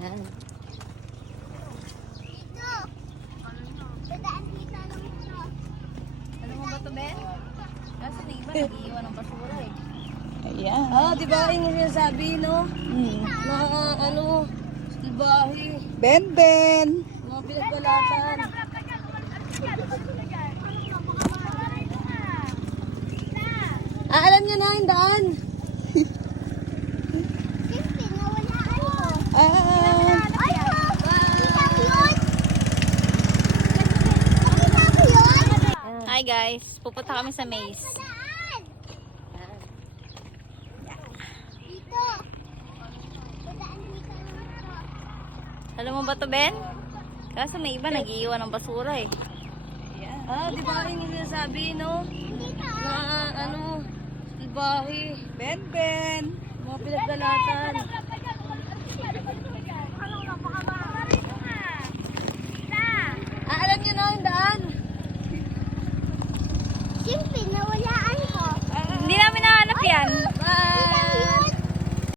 Yan. Dito. Dadaan dito lang ito. Ano mo ba ito, Ben? Kasi na iba, nag-iiwan ng basura eh. Ayan. Ah, di ba yung sinasabi, no? Na ano, bahay, Ben. mga pinagbalatan. Alam niyo na yung daan. Siyempre, nawalaan ko. Ah, Ay, nakita ko yun. Nakita ko yun. Hi guys, pupunta kami sa maze. Daan. Dito. Dadaan dito lang ito. Alam mo ba to, Ben? Kaso may iba nag-iiwan ng basura eh. ayan. Ah, di ba yung sinasabi, no? Na ano, bahay, Ben. mga pinagbalatan.